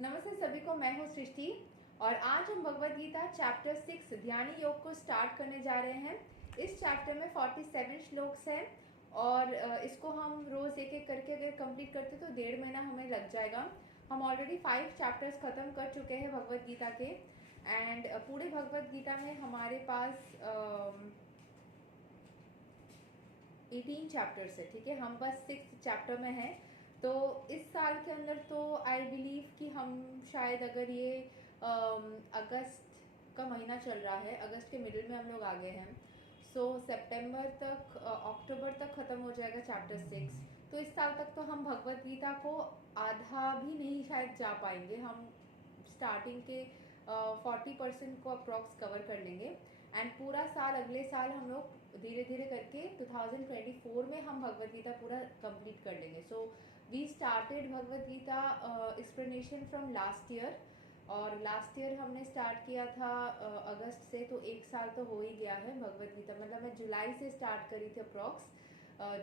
नमस्ते सभी को, मैं हूँ सृष्टि और आज हम भगवद गीता चैप्टर 6 ध्यान योग को स्टार्ट करने जा रहे हैं। इस चैप्टर में 47 श्लोक्स हैं और इसको हम रोज एक एक करके अगर कंप्लीट करते तो 1.5 महीना हमें लग जाएगा। हम ऑलरेडी 5 चैप्टर्स खत्म कर चुके हैं भगवद गीता के एंड पूरे भगवद गीता में हमारे पास 18 चैप्टर्स है। ठीक है, हम बस 6 चैप्टर में हैं। तो इस साल के अंदर तो आई बिलीव कि हम शायद अगर ये अगस्त का महीना चल रहा है, अगस्त के मिडिल में हम लोग आ गए हैं। सो सितंबर तक अक्टूबर तक ख़त्म हो जाएगा चैप्टर 6। तो इस साल तक तो हम भगवद गीता को आधा भी नहीं शायद जा पाएंगे। हम स्टार्टिंग के 40% को अप्रॉक्स कवर कर लेंगे एंड पूरा साल अगले साल हम लोग धीरे धीरे करके 2024 में हम भगवद गीता पूरा कंप्लीट कर लेंगे। So we started Bhagavad Gita explanation from last year और लास्ट ईयर हमने स्टार्ट किया था अगस्त से, तो 1 साल तो हो ही गया है भगवद गीता। मतलब मैं जुलाई से स्टार्ट करी थी अप्रॉक्स,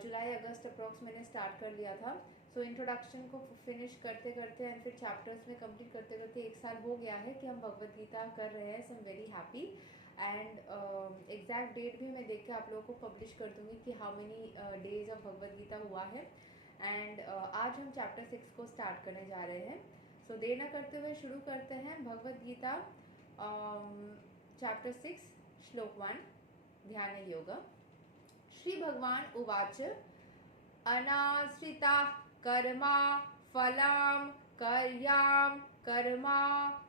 जुलाई अगस्त अप्रॉक्स मैंने स्टार्ट कर लिया था। सो इंट्रोडक्शन को फिनिश करते करते एंड फिर चैप्टर्स में कंप्लीट करते करते 1 साल हो गया है कि हम भगवद गीता कर रहे हैं। So I am very happy and exact date भी मैं देख के आप लोगों को पब्लिश कर दूंगी कि how many days of Bhagavad Gita हुआ है। एंड आज हम चैप्टर 6 को स्टार्ट करने जा रहे हैं। सो देर न करते हुए शुरू करते हैं भगवद गीता चैप्टर 6 श्लोक 1 ध्यान योग। श्री भगवान उवाच अनाश्रिता कर्मा फलाम कर्याम कर्मा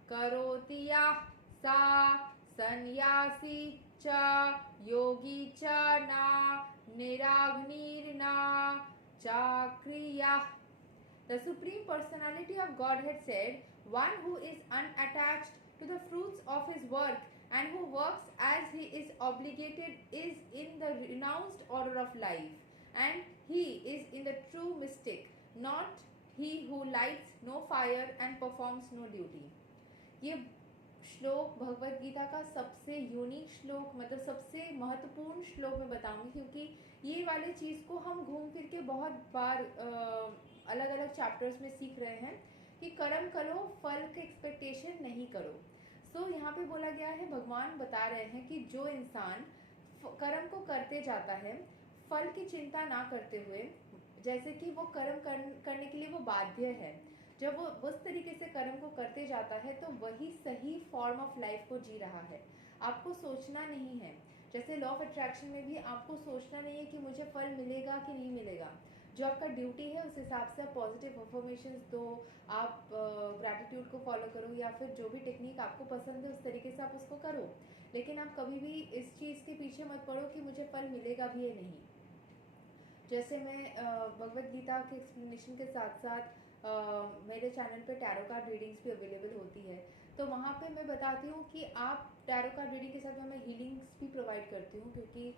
करोति यः सा सन्यासी च योगी च न निराग्निर्न चाक्रियः। The Supreme Personality of Godhead said, one who is unattached to the fruits of his work and who works as he is obligated is in the renounced order of life, and he is in the true mystic, not he who lights no fire and performs no duty. ये श्लोक भगवद गीता का सबसे unique श्लोक, मतलब सबसे महत्वपूर्ण श्लोक मैं बताऊंगी, क्योंकि ये वाले चीज़ को हम घूम फिर के बहुत बार अलग अलग चैप्टर्स में सीख रहे हैं कि कर्म करो, फल के एक्सपेक्टेशन नहीं करो। सो यहाँ पे बोला गया है, भगवान बता रहे हैं कि जो इंसान कर्म को करते जाता है फल की चिंता ना करते हुए, जैसे कि वो कर्म करने के लिए वो बाध्य है, जब वो उस तरीके से कर्म को करते जाता है तो वही सही फॉर्म ऑफ लाइफ को जी रहा है। आपको सोचना नहीं है, जैसे लॉ ऑफ अट्रैक्शन में भी आपको सोचना नहीं है कि मुझे फल मिलेगा कि नहीं मिलेगा। जो आपका ड्यूटी है उस हिसाब से आप पॉजिटिव अफर्मेशंस दो, आप ग्रैटिट्यूड को फॉलो करो, या फिर जो भी टेक्निक आपको पसंद है उस तरीके से आप उसको करो। लेकिन आप कभी भी इस चीज़ के पीछे मत पड़ो कि मुझे फल मिलेगा भी या नहीं। जैसे मैं भगवद गीता के एक्सप्लेनेशन के साथ साथ मेरे चैनल पे टैरो कार्ड रीडिंग्स भी अवेलेबल होती है, तो वहाँ पे मैं बताती हूँ कि आप टैरो कार्ड रीडिंग के साथ मैं हीलिंग्स भी प्रोवाइड करती हूँ, क्योंकि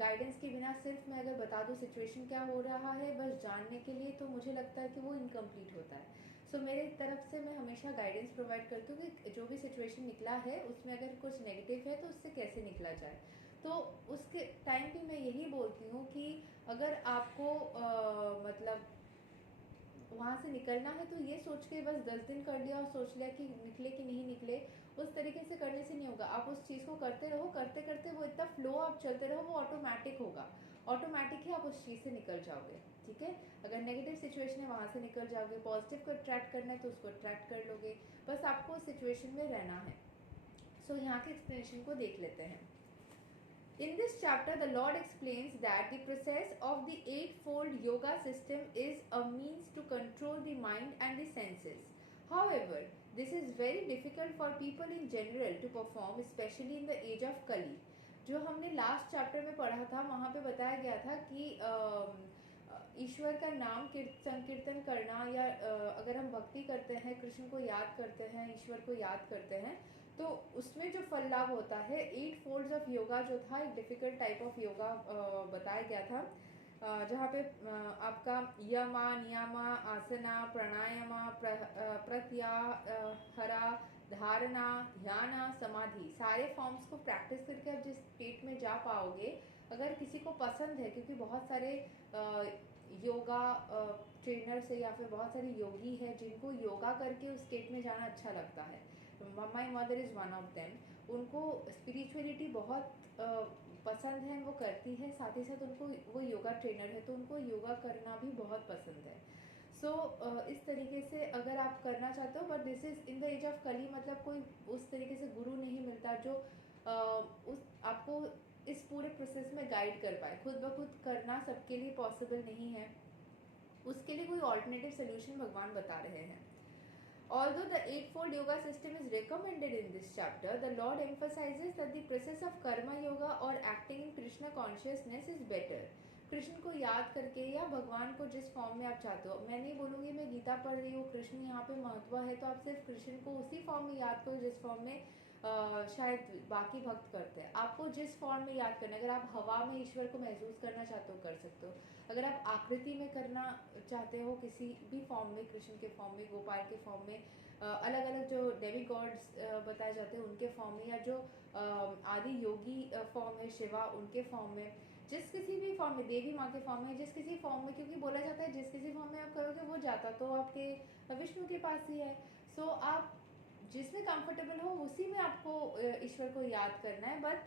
गाइडेंस के बिना सिर्फ मैं अगर बता दूँ सिचुएशन क्या हो रहा है बस जानने के लिए, तो मुझे लगता है कि वो इनकम्प्लीट होता है। सो मेरे तरफ से मैं हमेशा गाइडेंस प्रोवाइड करती हूँ कि जो भी सिचुएशन निकला है उसमें अगर कुछ नेगेटिव है तो उससे कैसे निकला जाए। तो उसके टाइम पे मैं यही बोलती हूँ कि अगर आपको मतलब वहाँ से निकलना है तो ये सोच के बस 10 दिन कर लिया और सोच लिया कि निकले कि नहीं निकले, उस तरीके से करने से नहीं होगा। आप उस चीज़ को करते रहो, करते करते वो इतना फ्लो आप चलते रहो, वो ऑटोमेटिक होगा, ऑटोमेटिक ही आप उस चीज़ से निकल जाओगे। ठीक है, अगर नेगेटिव सिचुएशन है वहाँ से निकल जाओगे, पॉजिटिव को अट्रैक्ट करना है तो उसको अट्रैक्ट कर लोगे, बस आपको उस सिचुएशन में रहना है। सो यहाँ के एक्सप्लेनेशन को देख लेते हैं। In this chapter, the Lord explains that the process of the eightfold yoga system is a means to control the mind and the senses. However, this is very difficult for people in general to perform, especially in the age of Kali. जो हमने last chapter में पढ़ा था वहाँ पे बताया गया था कि ईश्वर का नाम संकीर्तन करना, या अगर हम भक्ति करते हैं, कृष्ण को याद करते हैं, ईश्वर को याद करते हैं, तो उसमें जो फल लाभ होता है 8 फोल्ड्स ऑफ योगा जो था, एक डिफिकल्ट टाइप ऑफ योगा बताया गया था, जहाँ पे आपका यमा नियमा आसना प्राणायामा प्रत्याहारा धारणा ध्यान समाधि सारे फॉर्म्स को प्रैक्टिस करके आप जिस स्टेट में जा पाओगे, अगर किसी को पसंद है, क्योंकि बहुत सारे योगा ट्रेनर से या फिर बहुत सारे योगी है जिनको योगा करके उस स्टेट में जाना अच्छा लगता है. My mother is one of them. उनको स्पिरिचुअलिटी बहुत पसंद है, वो करती है, साथ ही साथ उनको वो योगा ट्रेनर है तो उनको योगा करना भी बहुत पसंद है. सो इस तरीके से अगर आप करना चाहते हो, but this is in the age of Kali, मतलब कोई उस तरीके से गुरु नहीं मिलता जो उस आपको इस पूरे प्रोसेस में गाइड कर पाए. खुद ब खुद करना सबके लिए पॉसिबल नहीं है, उसके लिए कोई ऑल्टरनेटिव सोल्यूशन भगवान बता रहे हैं. Although the eightfold yoga system is recommended in this chapter, the Lord emphasizes that the process of karma yoga or acting in Krishna consciousness is better. Krishna को याद करके या भगवान को जिस फॉर्म में आप चाहते हो, मैं नहीं बोलूँगी मैं गीता पढ़ रही हूँ कृष्ण यहाँ पे महत्व है तो आप सिर्फ कृष्ण को उसी फॉर्म में याद करो जिस फॉर्म में शायद बाकी भक्त करते हैं. आपको जिस फॉर्म में याद करना है, अगर आप हवा में ईश्वर को महसूस करना चाहते हो कर सकते हो. अगर आप आकृति में करना चाहते हो किसी भी फॉर्म में, कृष्ण के फॉर्म में, गोपाल के फॉर्म में, अलग अलग जो डेवी गॉड्स बताए जाते हैं उनके फॉर्म में, या जो आदि योगी फॉर्म है शिवा उनके फॉर्म में, जिस किसी भी फॉर्म में, देवी माँ के फॉर्म में, जिस किसी फॉर्म में, क्योंकि बोला जाता है जिस किसी फॉर्म में आप करोगे वो जाता तो आपके विष्णु के पास ही है. सो आप जिसमें कंफर्टेबल हो उसी में आपको ईश्वर को याद करना है, बट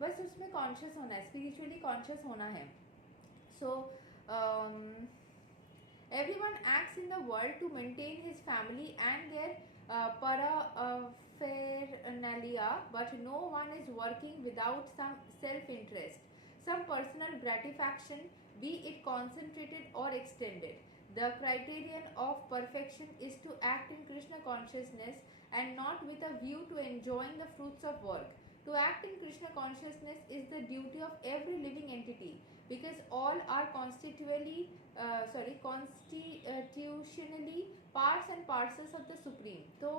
बस उसमें कॉन्शियस होना है, स्पिरिचुअली कॉन्शियस होना है. सो everyone acts in the world to maintain his family and their paraphernalia, but no one is working without some self-interest, some personal gratification, be it concentrated or extended. The criterion of perfection is to act in Krishna consciousness and not with a view to enjoying the fruits of work. To act in Krishna consciousness is the duty of every living entity, because all are constitutionally parts and parcels of the Supreme. तो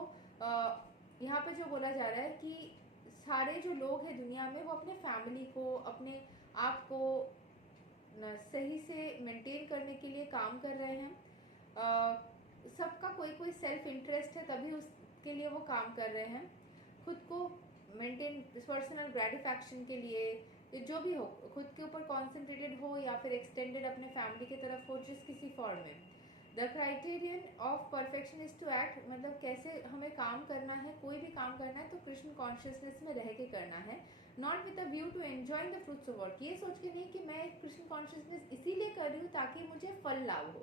यहाँ पे जो बोला जा रहा है कि सारे जो लोग हैं दुनिया में वो अपने फैमिली को, अपने आप को सही से मेंटेन करने के लिए काम कर रहे हैं. सबका कोई कोई सेल्फ इंटरेस्ट है तभी उसके लिए वो काम कर रहे हैं. खुद को मेंटेन, पर्सनल ग्रेटिफिकेशन के लिए, जो भी हो, खुद के ऊपर कॉन्सेंट्रेटेड हो या फिर एक्सटेंडेड अपने फैमिली की तरफ हो, जिस किसी फॉर्म में. The criterion of perfection is to act, मतलब कैसे हमें काम करना है, कोई भी काम करना है तो कृष्ण कॉन्शियसनेस में रह के करना है. Not with a view to enjoying the fruits of work, ये सोच के नहीं कि मैं कृष्ण कॉन्शियसनेस इसीलिए कर रही हूँ ताकि मुझे फल लाभ हो,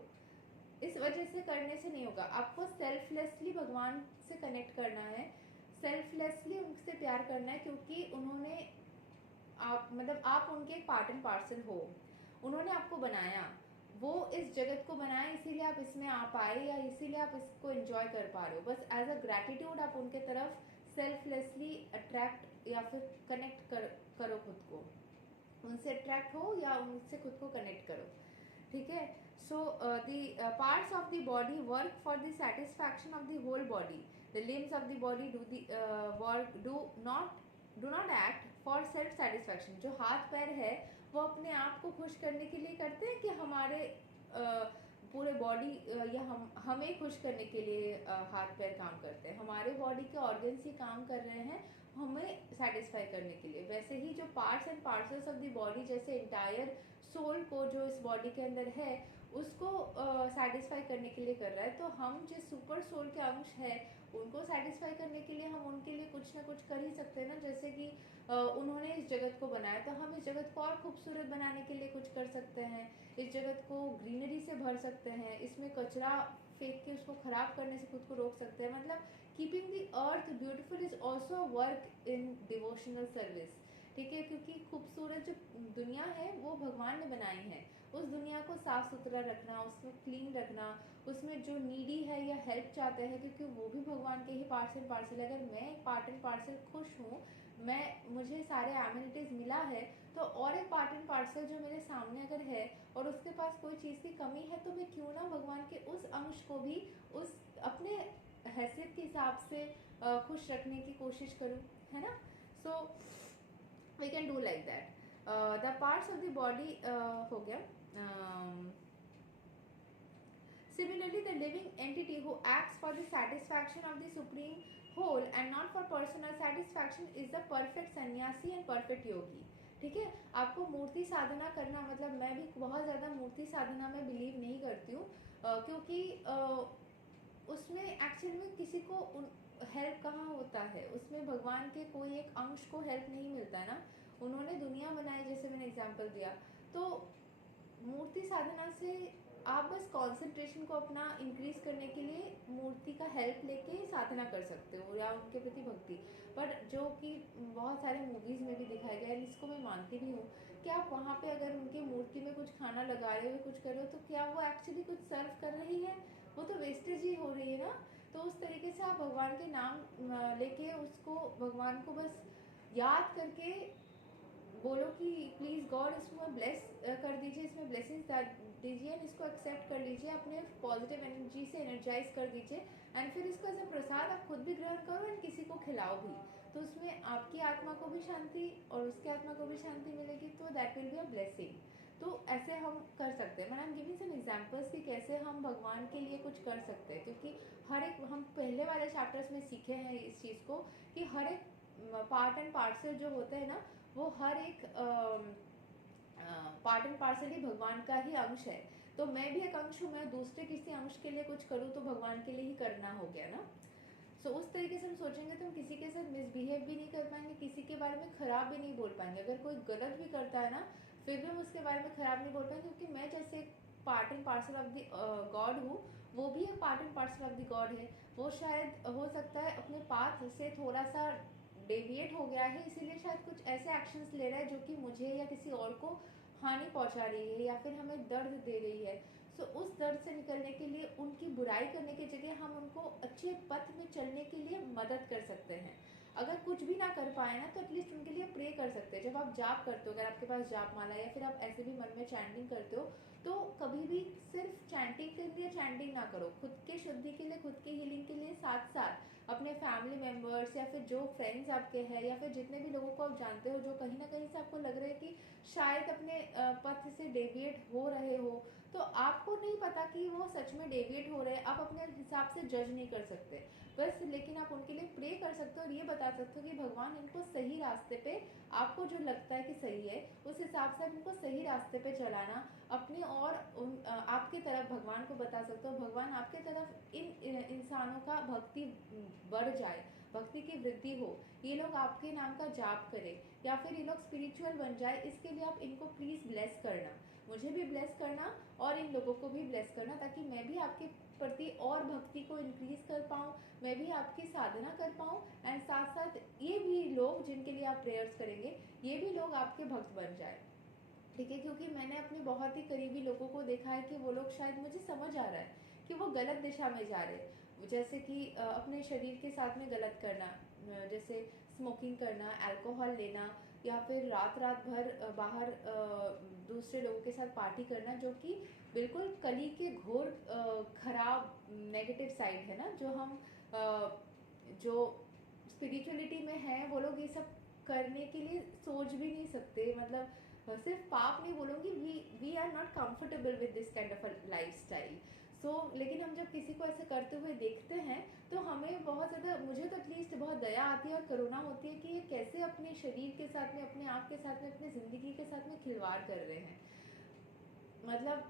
इस वजह से करने से नहीं होगा. आपको सेल्फलेसली भगवान से कनेक्ट करना है, सेल्फलेसली उनसे प्यार करना है, क्योंकि उन्होंने आप उनके पार्ट एंड पार्सल हो. उन्होंने आपको बनाया, वो इस जगत को बनाया, इसीलिए आप इसमें आ पाए या इसीलिए आप इसको एंजॉय कर पा रहे हो. बस एज अ ग्रैटिट्यूड आप उनके तरफ सेल्फलेसली अट्रैक्ट या फिर कनेक्ट करो खुद को, उनसे अट्रैक्ट हो या उनसे खुद को कनेक्ट करो. ठीक है. So the parts of the body work for the satisfaction of the whole body. The limbs of the body do not act for self satisfaction. जो हाथ पैर है वो अपने आप को खुश करने के लिए करते हैं कि हमारे पूरे बॉडी या हमें खुश करने के लिए हाथ पैर काम करते हैं. हमारे बॉडी के ऑर्गन्स ही काम कर रहे हैं हमें सेटिस्फाई करने के लिए. वैसे ही जो parts and parcels of the body, जैसे इंटायर सोल को जो इस बॉडी के अंदर है उसको सेटिस्फाई करने के लिए कर रहा है. तो हम जिस सुपर सोल के अंश है उनको सेटिस्फाई करने के लिए हम उनके लिए कुछ ना कुछ कर ही सकते हैं ना. जैसे कि उन्होंने इस जगत को बनाया तो हम इस जगत को और खूबसूरत बनाने के लिए कुछ कर सकते हैं. इस जगत को ग्रीनरी से भर सकते हैं, इसमें कचरा फेंक के उसको खराब करने से खुद को रोक सकते हैं. मतलब keeping the earth beautiful is also work in devotional service. ठीक है, क्योंकि खूबसूरत जो दुनिया है वो भगवान ने बनाई है. उस दुनिया को साफ सुथरा रखना, उसमें क्लीन रखना, उसमें जो नीडी है या हेल्प चाहते हैं, क्योंकि वो भी भगवान के ही पार्ट एंड पार्सल. अगर मैं एक पार्ट एंड पार्सल खुश हूँ, मुझे सारे एमिनिटीज मिला है, तो और एक पार्ट एंड पार्सल जो मेरे सामने अगर है और उसके पास कोई चीज़ की कमी है, तो मैं क्यों ना भगवान के उस अंश को भी उस अपने हैसियत के हिसाब से खुश रखने की कोशिश करूँ, है ना. So we can do like that. The parts of the body हो गया. Similarly, the living entity who acts for the satisfaction of the supreme whole and not for personal satisfaction is the perfect sannyasi and perfect yogi. ठीक है। आपको मूर्ति साधना करना, मतलब मैं भी बहुत ज़्यादा मूर्ति साधना में बिलीव नहीं करती हूँ, क्योंकि उसमें एक्चुअल में किसी को हेल्प कहाँ होता है, उसमें भगवान के कोई एक अंश को हेल्प नहीं मिलता है ना। उन्होंने दुनिया बनाई, जैसे मैंने एग्जांपल दिया। तो मूर्ति साधना से आप बस कंसंट्रेशन को अपना इंक्रीज करने के लिए मूर्ति का हेल्प लेके साधना कर सकते हो या उनके प्रति भक्ति। पर जो कि बहुत सारे मूवीज़ में भी दिखाया गया है, इसको मैं मानती भी हूँ कि आप वहाँ पे अगर उनके मूर्ति में कुछ खाना लगा रहे हो, कुछ कर रहे हो, तो क्या वो एक्चुअली कुछ सर्व कर रही है? वो तो वेस्टेज ही हो रही है ना। तो उस तरीके से आप भगवान के नाम लेके उसको, भगवान को बस याद करके बोलो कि प्लीज़ गॉड इसमें ब्लेस कर दीजिए, इसमें ब्लेसिंग्स दीजिए, एंड इसको एक्सेप्ट कर लीजिए, अपने पॉजिटिव एनर्जी से एनर्जाइज कर दीजिए, एंड फिर इसको एज अ प्रसाद आप खुद भी ग्रहण करो एंड किसी को खिलाओ भी। तो उसमें आपकी आत्मा को भी शांति और उसकी आत्मा को भी शांति मिलेगी, तो that will be a blessing. तो ऐसे हम कर सकते हैं। मैं I am giving some examples कि कैसे हम भगवान के लिए कुछ कर सकते हैं, क्योंकि हर एक, हम पहले वाले चैप्टर्स में सीखे हैं इस चीज़ को कि हर एक पार्ट एंड पार्सल जो होते हैं ना, वो हर एक पार्ट एंड पार्सल ही भगवान का ही अंश है। तो मैं भी एक अंश हूँ, मैं दूसरे किसी अंश के लिए कुछ करूँ तो भगवान के लिए ही करना हो गया ना। सो उस तरीके से हम सोचेंगे तो हम किसी के साथ मिसबिहेव भी नहीं कर पाएंगे, किसी के बारे में ख़राब भी नहीं बोल पाएंगे। अगर कोई गलत भी करता है ना, फिर भी हम उसके बारे में ख़राब नहीं बोल पाएंगे, क्योंकि मैं जैसे एक part and parcel of the God हूँ, वो भी एक part and parcel of the God है। वो शायद हो सकता है अपने पाथ से थोड़ा सा डेविएट हो गया है, इसीलिए शायद कुछ ऐसे एक्शंस ले रहा है जो कि मुझे या किसी और को हानि पहुंचा रही है या फिर हमें दर्द दे रही है। सो उस दर्द से निकलने के लिए उनकी बुराई करने की जगह हम उनको अच्छे पथ में चलने के लिए मदद कर सकते हैं। अगर कुछ भी ना कर पाए ना, तो एटलीस्ट उनके लिए प्रे कर सकते हैं। जब आप जाप करते हो, अगर आपके पास जाप माला है या फिर आप ऐसे भी मन में चैंटिंग करते हो, तो कभी भी सिर्फ चैंटिंग के लिए चैंटिंग ना करो। खुद के शुद्धि के लिए, खुद के हीलिंग के लिए साथ साथ अपने फैमिली मेम्बर्स या फिर जो फ्रेंड्स आपके हैं या फिर जितने भी लोगों को आप जानते हो जो कहीं ना कहीं से आपको लग रहा है कि शायद अपने पथ से डेविएट हो रहे हो, तो आपको नहीं पता कि वो सच में डेविएट हो रहे हैं, आप अपने हिसाब से जज नहीं कर सकते बस, लेकिन आप उनके लिए प्रे कर सकते हो और ये बता सकते हो कि भगवान इनको सही रास्ते पे, आपको जो लगता है कि सही है उस हिसाब से आप इनको सही रास्ते पे चलाना अपने, और आपके तरफ भगवान को बता सकते हो, भगवान आपके तरफ इन इंसानों का भक्ति बढ़ जाए, भक्ति की वृद्धि हो, ये लोग आपके नाम का जाप करें या फिर ये लोग स्पिरिचुअल बन जाए, इसके लिए आप इनको प्लीज़ ब्लेस करना, मुझे भी ब्लेस करना और इन लोगों को भी ब्लेस करना, ताकि मैं भी आपके प्रति और भक्ति को इंक्रीज कर पाऊँ, मैं भी आपकी साधना कर पाऊँ, एंड साथ साथ ये भी लोग जिनके लिए आप प्रेयर्स करेंगे, ये भी लोग आपके भक्त बन जाए। ठीक है, क्योंकि मैंने अपने बहुत ही करीबी लोगों को देखा है कि वो लोग, शायद मुझे समझ आ रहा है कि वो गलत दिशा में जा रहे हैं, जैसे कि अपने शरीर के साथ में गलत करना, जैसे स्मोकिंग करना, अल्कोहल लेना, या फिर रात रात भर बाहर दूसरे लोगों के साथ पार्टी करना, जो कि बिल्कुल कली के घोर खराब नेगेटिव साइड है ना, जो हम जो स्पिरिचुअलिटी में है वो लोग ये सब करने के लिए सोच भी नहीं सकते। मतलब सिर्फ पाप नहीं बोलूँगी, we are not comfortable with this kind of a life style. So लेकिन हम जब किसी को ऐसे करते हुए देखते हैं तो हमें बहुत ज़्यादा, मुझे तो एटलीस्ट बहुत दया आती है और करुणा होती है कि ये कैसे अपने शरीर के साथ में, अपने आप के साथ में, अपनी ज़िंदगी के साथ में खिलवाड़ कर रहे हैं। मतलब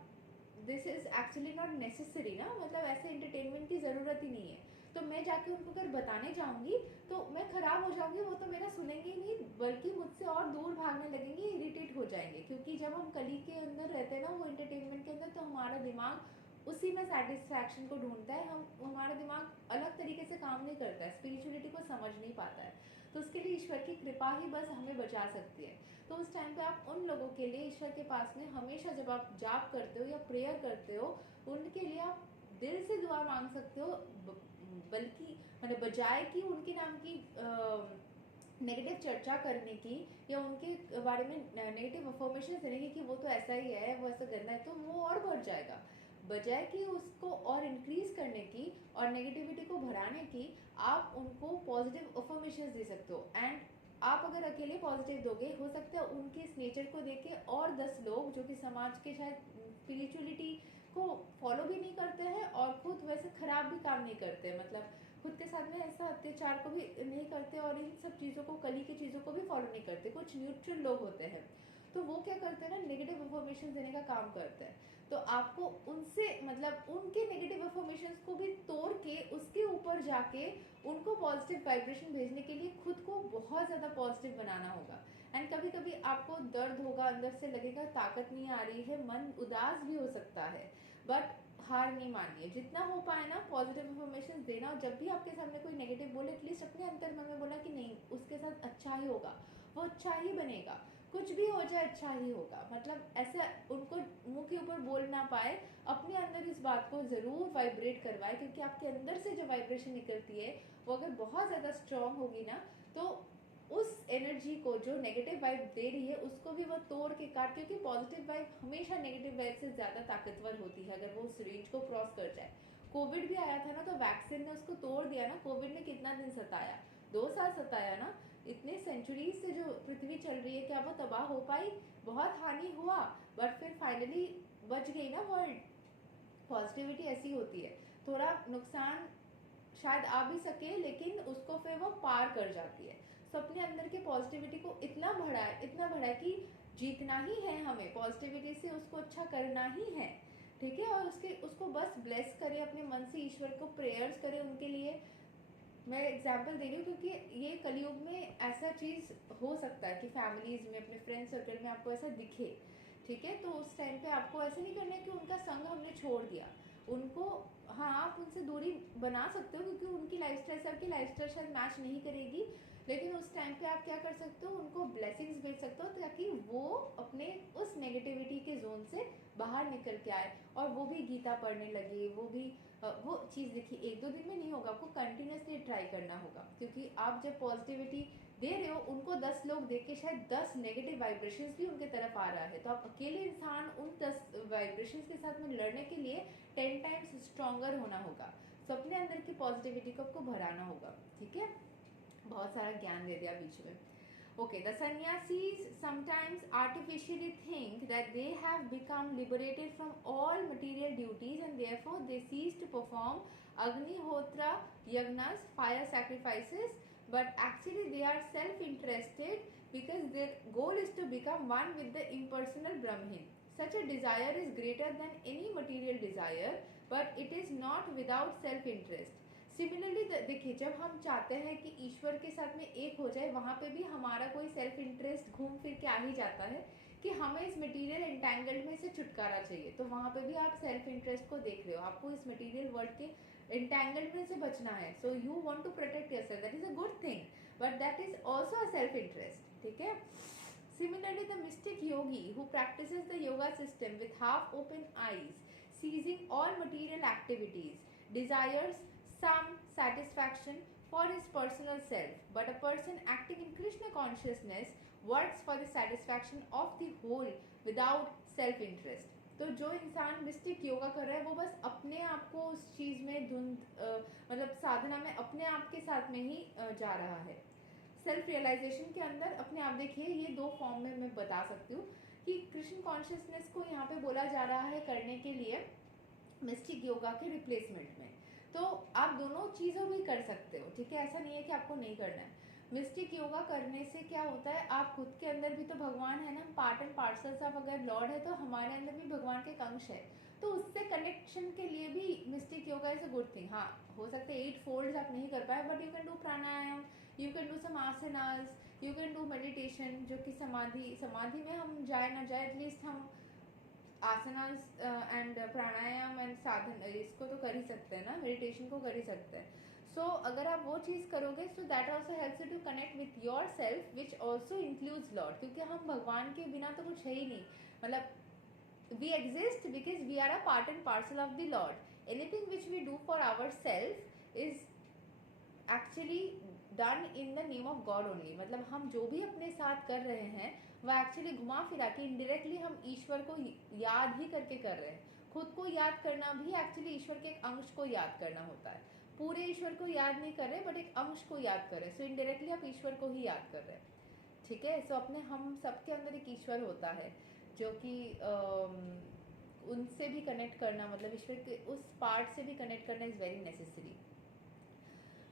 this is actually not necessary ना, मतलब ऐसे एंटरटेनमेंट की ज़रूरत ही नहीं है। तो मैं जाके उनको अगर बताने जाऊंगी तो मैं ख़राब हो जाऊंगी, वो तो मेरा सुनेंगे ही नहीं, बल्कि मुझसे और दूर भागने लगेंगे, इरिटेट हो जाएंगे, क्योंकि जब हम कली के अंदर रहते हैं ना, वो एंटरटेनमेंट के अंदर, तो हमारा दिमाग उसी में सेटिस्फैक्शन को ढूंढता है, हमारा दिमाग अलग तरीके से काम नहीं करता है, स्पिरिचुअलिटी को समझ नहीं पाता है। तो उसके लिए ईश्वर की कृपा ही बस हमें बचा सकती है। तो उस टाइम पे आप उन लोगों के लिए ईश्वर के पास में हमेशा जब आप जाप करते हो या प्रेयर करते हो, उनके लिए आप दिल से दुआ मांग सकते हो, बल्कि मतलब बजाय कि उनके नाम की नेगेटिव चर्चा करने की या उनके बारे में नेगेटिव अफर्मेशन देने की कि वो तो ऐसा ही है, वो ऐसा गंदा है, तो वो और बढ़ जाएगा। बजाय कि उसको और इंक्रीज करने की और नेगेटिविटी को बढ़ाने की, आप उनको पॉजिटिव अफर्मेशन दे सकते हो। एंड आप अगर अकेले पॉजिटिव दोगे, हो सकता है उनके इस नेचर को देख के और 10 लोग जो कि समाज के शायद स्पिरिचुअलिटी को फॉलो भी नहीं करते हैं और खुद वैसे खराब भी काम नहीं करते, मतलब खुद के साथ में ऐसा अत्याचार को भी नहीं करते और इन सब चीज़ों को, कली की चीज़ों को भी फॉलो नहीं करते। कुछ न्यूट्रल लोग होते हैं, तो वो क्या करते हैं ना, नेगेटिव इन्फॉर्मेशन देने का काम करते हैं। तो आपको उनसे मतलब उनके नेगेटिव इन्फॉर्मेशन को भी तोड़ के उसके ऊपर जाके उनको पॉजिटिव वाइब्रेशन भेजने के लिए खुद को बहुत ज़्यादा पॉजिटिव बनाना होगा। एंड कभी कभी आपको दर्द होगा, अंदर से लगेगा ताकत नहीं आ रही है, मन उदास भी हो सकता है, बट हार नहीं मानिए। जितना हो पाए ना पॉजिटिव इन्फॉर्मेशन देना, और जब भी आपके सामने कोई नेगेटिव बोले एटलीस्ट अपने अंतर मन में बोला कि नहीं, उसके साथ अच्छा ही होगा, वो अच्छा ही बनेगा, कुछ भी हो जाए अच्छा ही होगा। मतलब ऐसा उनको मुंह के ऊपर बोल ना पाए, अपने अंदर इस बात को ज़रूर वाइब्रेट करवाए, क्योंकि आपके अंदर से जो वाइब्रेशन निकलती है वो अगर बहुत ज़्यादा स्ट्रांग होगी ना, तो उस एनर्जी को जो नेगेटिव वाइब दे रही है उसको भी वो तोड़ के काट, क्योंकि पॉजिटिव वाइब हमेशा नेगेटिव वाइब से ज़्यादा ताकतवर होती है अगर वो उस रेंज को क्रॉस कर जाए। कोविड भी आया था ना, तो वैक्सीन ने उसको तोड़ दिया ना। कोविड ने कितना दिन सताया, 2 साल सताया ना। इतने सेंचुरीज से जो पृथ्वी चल रही है, क्या वो तबाह हो पाई? बहुत हानि हुआ, बट फिर फाइनली बच गई ना वर्ल्ड। पॉजिटिविटी ऐसी होती है, थोड़ा नुकसान शायद आ भी सके लेकिन उसको फिर वो पार कर जाती है। तो अपने अंदर के पॉजिटिविटी को इतना बढ़ाए, इतना बढ़ाए कि जीतना ही है हमें, पॉजिटिविटी से उसको अच्छा करना ही है, ठीक है। और उसको बस ब्लेस करें अपने मन से, ईश्वर को प्रेयर्स करें उनके लिए। मैं एग्जाम्पल दे रही हूँ क्योंकि ये कलयुग में ऐसा चीज़ हो सकता है कि फैमिलीज में, अपने फ्रेंड सर्कल में आपको ऐसा दिखे, ठीक है। तो उस टाइम पे आपको ऐसा नहीं करना है कि उनका संग हमने छोड़ दिया उनको। हाँ, आप उनसे दूरी बना सकते हो क्योंकि उनकी लाइफस्टाइल से आपकी लाइफस्टाइल शायद मैच नहीं करेगी, लेकिन उस टाइम पे आप क्या कर सकते हो, उनको ब्लेसिंग्स भेज सकते हो ताकि वो अपने उस नेगेटिविटी के जोन से बाहर निकल के आए और वो भी गीता पढ़ने लगे। वो भी वो चीज़ देखिए 1-2 दिन में नहीं होगा, आपको कंटिन्यूसली ट्राई करना होगा, क्योंकि आप जब पॉजिटिविटी दे रहे हो उनको 10 लोग देख के शायद 10 नेगेटिव वाइब्रेशंस भी उनके तरफ आ रहा है, तो आप अकेले इंसान उन 10 वाइब्रेशंस के साथ में लड़ने के लिए 10 टाइम्स स्ट्रॉन्गर होना होगा। तो अपने अंदर की पॉजिटिविटी को आपको भराना होगा, ठीक है। बहुत सारा ज्ञान दे दिया बीच में। Okay, the sannyasis sometimes artificially think that they have become liberated from all material duties and therefore they cease to perform Agnihotra yagnas, fire sacrifices, but actually they are self-interested because their goal is to become one with the impersonal Brahmin. Such a desire is greater than any material desire, but it is not without self-interest. Similarly देखिए, जब हम चाहते हैं कि ईश्वर के साथ में एक हो जाए, वहाँ पे भी हमारा कोई सेल्फ इंटरेस्ट घूम फिर के आ ही जाता है कि हमें इस मटेरियल एंटेंगल्ड में से छुटकारा चाहिए। तो वहाँ पे भी आप सेल्फ इंटरेस्ट को देख रहे हो, आपको इस मटेरियल वर्ल्ड के एंटेंगल्ड में से बचना है। So you want to protect yourself, that is a good thing, but that is also a self interest, ठीक है। Similarly, the mystic yogi who practices the yoga system with half open eyes, ceasing all material activities, desires some satisfaction for his personal self, but a person acting in Krishna consciousness works for the satisfaction of the whole without self interest. तो जो इंसान mistake yoga कर रहा है वो बस अपने आप को उस चीज़ में मतलब साधना में अपने आप के साथ में ही जा रहा है। सेल्फ रियलाइजेशन के अंदर अपने आप देखिए, ये 2 फॉर्म में मैं बता सकती हूँ कि कृष्ण कॉन्शियसनेस को यहाँ पे बोला जा रहा है करने के लिए मिस्टिक योगा के रिप्लेसमेंट में। तो आप दोनों चीज़ों भी कर सकते हो, ठीक है। ऐसा नहीं है कि आपको नहीं करना है। मिस्टिक योगा करने से क्या होता है, आप खुद के अंदर भी तो भगवान है ना, पार्ट एंड पार्सल्स ऑफ अगर लॉर्ड है तो हमारे अंदर भी भगवान के अंश है, तो उससे कनेक्शन के लिए भी mistake yoga is a good thing. हाँ, हो सकता है 8 फोल्ड्स आप नहीं कर पाए, but you can do pranayama, you can do some asanas, you can do meditation, जो कि समाधि में हम जाए ना जाए एटलीस्ट हम आसनास एंड प्राणायाम एंड साधन इसको तो कर ही सकते हैं ना, मेडिटेशन को कर ही सकते हैं। सो अगर आप वो चीज़ करोगे, so that also helps you to connect with yourself which also includes Lord, क्योंकि हम भगवान के बिना तो कुछ है ही नहीं। मतलब we exist because we are a part and parcel of the Lord. Anything which we do for our self is actually done in the name of God only. मतलब हम जो भी अपने साथ कर रहे हैं वह एक्चुअली घुमा फिरा के इनडायरेक्टली हम ईश्वर को याद ही करके कर रहे हैं। खुद को याद करना भी एक्चुअली ईश्वर के एक अंश को याद करना होता है। पूरे ईश्वर को याद नहीं कर रहे, बट एक अंश को याद कर रहे हैं। सो इनडायरेक्टली आप ईश्वर को ही याद कर रहे हैं, ठीक है। सो अपने हम सबके अंदर एक ईश्वर होता है जो कि उनसे भी कनेक्ट करना, मतलब ईश्वर के उस पार्ट से भी कनेक्ट करना इज़ वेरी नेसेसरी।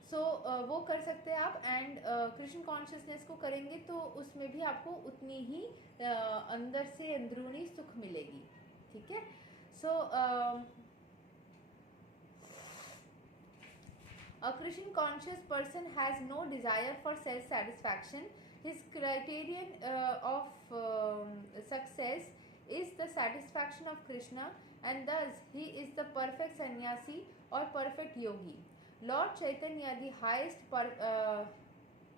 सो वो कर सकते हैं आप। एंड कृष्ण कॉन्शियसनेस को करेंगे तो उसमें भी आपको उतनी ही अंदर से अंदरूनी सुख मिलेगी। ठीक है। सो a Krishna conscious person has no desire for self satisfaction. His criterion success is the satisfaction of Krishna, and thus he is the perfect sannyasi or perfect yogi. Lord Chaitanya, the highest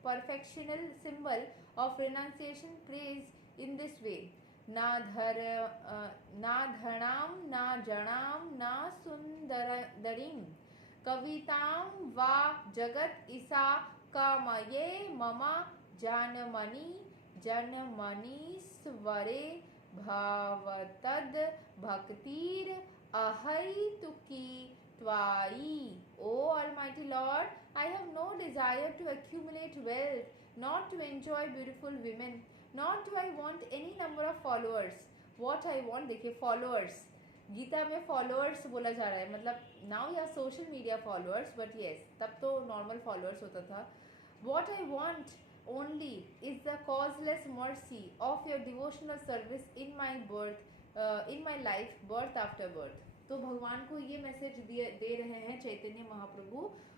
perfectional symbol of renunciation, prays in this way: Na dhanam, na janam, na sundarim, कवितां वा जगत ईसा कामये मम जानमणि जनमनीश्वरे भवतद भक्तिर अहैतुकी त्वायि. O Almighty Lord, I have no desire to accumulate wealth, not to enjoy beautiful women, not do I want any number of followers. What I want, देखिए followers, Gita में followers बोला जा रहा है, मतलब नाउ या social media followers, but yes तब तो नॉर्मल फॉलोअर्स होता था. What I want only is the causeless mercy of your devotional service in my birth, in my life, birth after birth. तो भगवान को ये मैसेज दे रहे हैं चैतन्य महाप्रभु.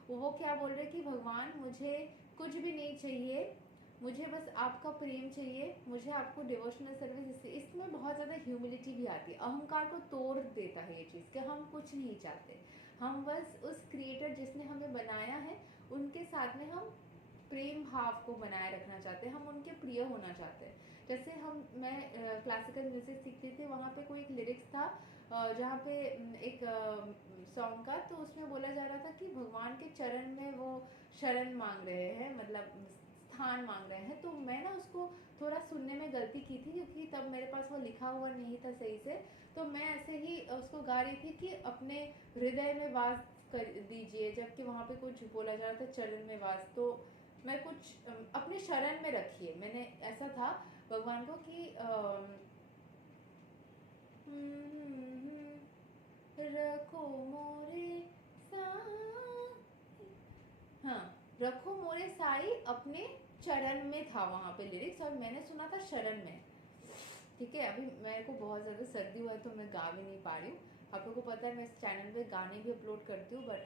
वो क्या बोल रहे हैं कि भगवान मुझे कुछ भी नहीं चाहिए, मुझे बस आपका प्रेम चाहिए, मुझे आपको डिवोशनल सर्विस. इसमें बहुत ज़्यादा ह्यूमिलिटी भी आती है, अहंकार को तोड़ देता है ये चीज़ कि हम कुछ नहीं चाहते, हम बस उस क्रिएटर जिसने हमें बनाया है उनके साथ में हम प्रेम भाव को बनाए रखना चाहते हैं, हम उनके प्रिय होना चाहते हैं. जैसे मैं क्लासिकल म्यूजिक सीखती थी, वहाँ पे कोई एक लिरिक्स था जहाँ पे एक सॉन्ग का, तो उसमें बोला जा रहा था कि भगवान के चरण में वो शरण मांग रहे हैं, मतलब स्थान मांग रहे हैं. तो मैं ना उसको थोड़ा सुनने में गलती की थी क्योंकि तब मेरे पास वो लिखा हुआ नहीं था सही से. तो मैं ऐसे ही उसको गा रही थी कि अपने हृदय में वास कर दीजिए, जबकि वहाँ पे कुछ बोला जा रहा था चरण में वास. तो मैं कुछ अपने शरण में रखिए, मैंने ऐसा था भगवान को कि रखो मोरे हाँ, रखो मोरे साई अपने चरण में था वहाँ पे लिरिक्स, और मैंने सुना था शरण में. ठीक है. अभी मेरे को बहुत ज़्यादा सर्दी हुआ है तो मैं गा भी नहीं पा रही हूँ. आप लोगों को पता है मैं इस चैनल पे गाने भी अपलोड करती हूँ, बट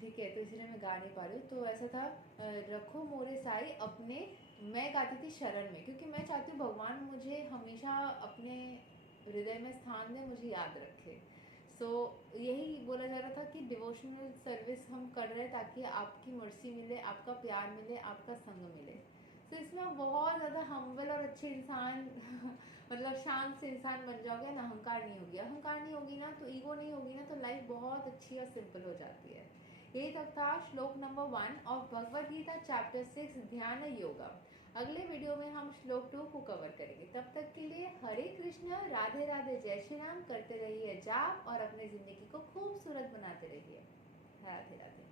ठीक है, तो इसलिए मैं गा नहीं पा रही हूँ. तो ऐसा था, रखो मोरे साई अपने, मैं गाती थी शरण में, क्योंकि मैं चाहती हूँ भगवान मुझे हमेशा अपने हृदय में स्थान दे, मुझे याद रखे. सो यही बोला जा रहा था कि डिवोशनल सर्विस हम कर रहे हैं ताकि आपकी मर्सी मिले, आपका प्यार मिले, आपका संग मिले. तो इसमें आप बहुत ज़्यादा हम्बल और अच्छे इंसान मतलब शांत से इंसान बन जाओगे ना, अहंकार नहीं होगी. अहंकार नहीं होगी ना, तो ईगो नहीं होगी ना, तो लाइफ बहुत अच्छी और सिंपल हो जाती है. यही तक था श्लोक number 1 of Bhagavad Gita chapter 6 Dhyana yoga. अगले वीडियो में हम श्लोक 2 को कवर करेंगे. तब तक के लिए हरे कृष्ण, राधे राधे, जय श्री राम. करते रहिए जाप और अपनी जिंदगी को खूबसूरत बनाते रहिए. राधे राधे.